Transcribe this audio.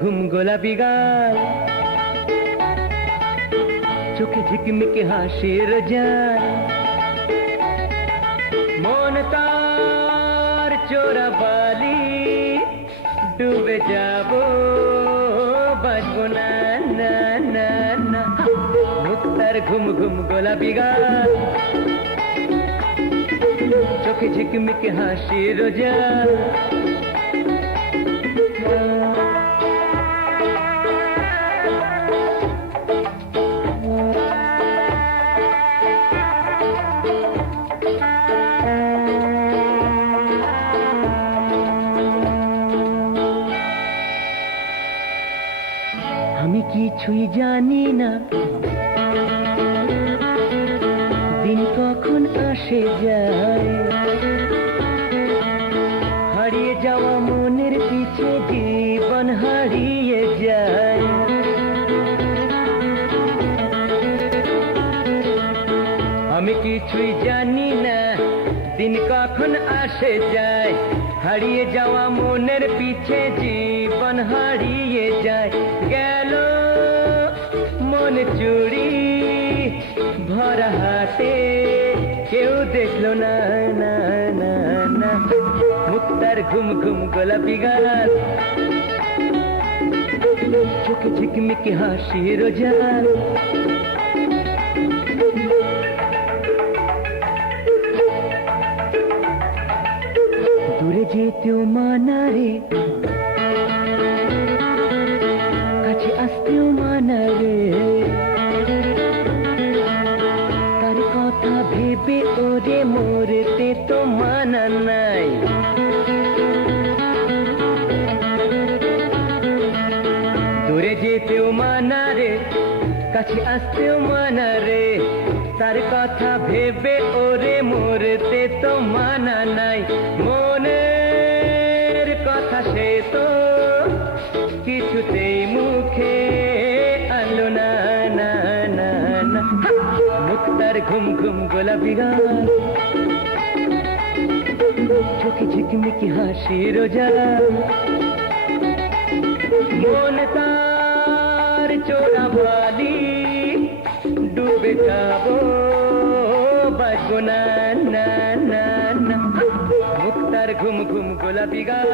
ঘুম গোলাপি গাল, চোখে ঝিকমিকে হাসির জাল, মন তার চোরা বালি, ডুবে যাব বাঁচবো না না না না। মুক্তার ঘুম ঘুম গোলাপি গাল, চোখে ঝিকমিকে হাসির জাল। আমি কিছুই জানি না দিন কখন আসে যায়, হারিয়ে যাওয়া মনের পিছে জীবন হারিয়ে যায়। আমি কিছুই জানি না দিন কখন আসে যায়, হারিয়ে যাওয়া মনের পিছে জীবন হারিয়ে যায়। গেল মন চুরি ভরা হাতে, কেউ দেখলো না না না না। মুক্তার ঘুম ঘুম গোলাপি গাল, চোখে ঝিকমিকে হাসির জাল। দূরে যেতেও মানা রে, কাছে আসতেও মানা রে, তার কথা ভেবে ওরে মরতে তো মানা নাই। দূরে যেতেও মানা রে, কাছে আসতেও মানা রে, তার কথা ভেবে ওরে মরতে তো মানা নাই। মনের কথা সে তো কিছুতেই মুখে আনলো না না না না। মুক্তার ঘুম ঘুম গোলাপি গাল, চোখে ঝিকমিকি হাসির জাল। মন তার চোরা বালি, ডুবে যাব বাঁচবো না না না না। মুক্তার ঘুম ঘুম গোলাপি গাল।